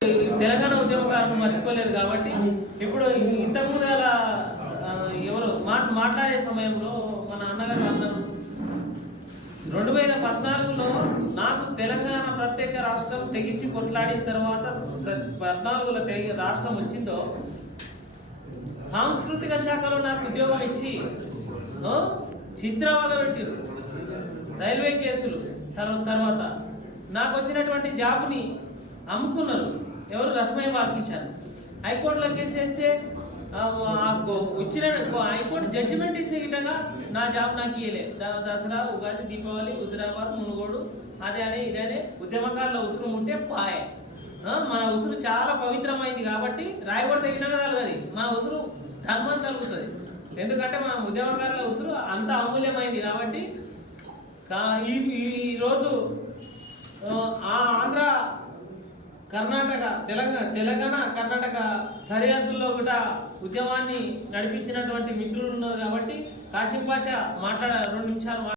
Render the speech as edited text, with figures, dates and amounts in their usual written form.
తెలంగాణ ఉద్యమకారులు మర్చిపోలేరు కాబట్టి ఇప్పుడు ఇంతకుముందు అలా ఎవరు మాట్లాడే సమయంలో మన అన్నగారు అన్నారు 2014లో నాకు తెలంగాణ ప్రత్యేక రాష్ట్రం తెగించి కొట్లాడిన తర్వాత 14లో రాష్ట్రం వచ్చిందో సాంస్కృతిక శాఖలో నాకు ఉద్యోగం ఇచ్చి చిత్రవద పెట్టిరు రైల్వే కేసులు తర్వాత నాకు వచ్చినటువంటి జాబ్ని అమ్ముకున్నారు ఎవరు రస్మయ్య బాలకిషన్ హైకోర్టులో కేసు వేస్తే ఇచ్చిన హైకోర్టు జడ్జిమెంట్ ఇస్తే గిట్టగా నా జాబ్ నాకు ఇయ్యలే దసరా ఉగాది దీపావళి హుజురాబాద్ మునుగోడు అదే అనే ఇదే ఉద్యమకారుల ఉసురు ఉంటే పాయే మన ఉసురు చాలా పవిత్రమైంది కాబట్టి రాయగొడ తగినగా తలగది మన ఉసురు ధర్మం తలుగుతుంది ఎందుకంటే మన ఉద్యమకారుల ఉసురు అంత అమూల్యమైంది కాబట్టి ఈరోజు ఆంధ్ర కర్ణాటక తెలంగాణ కర్ణాటక సరిహద్దుల్లో కూడా ఉద్యమాన్ని నడిపించినటువంటి మిత్రులు ఉన్నారు కాబట్టి కాశీం భాష 2 నిమిషాలు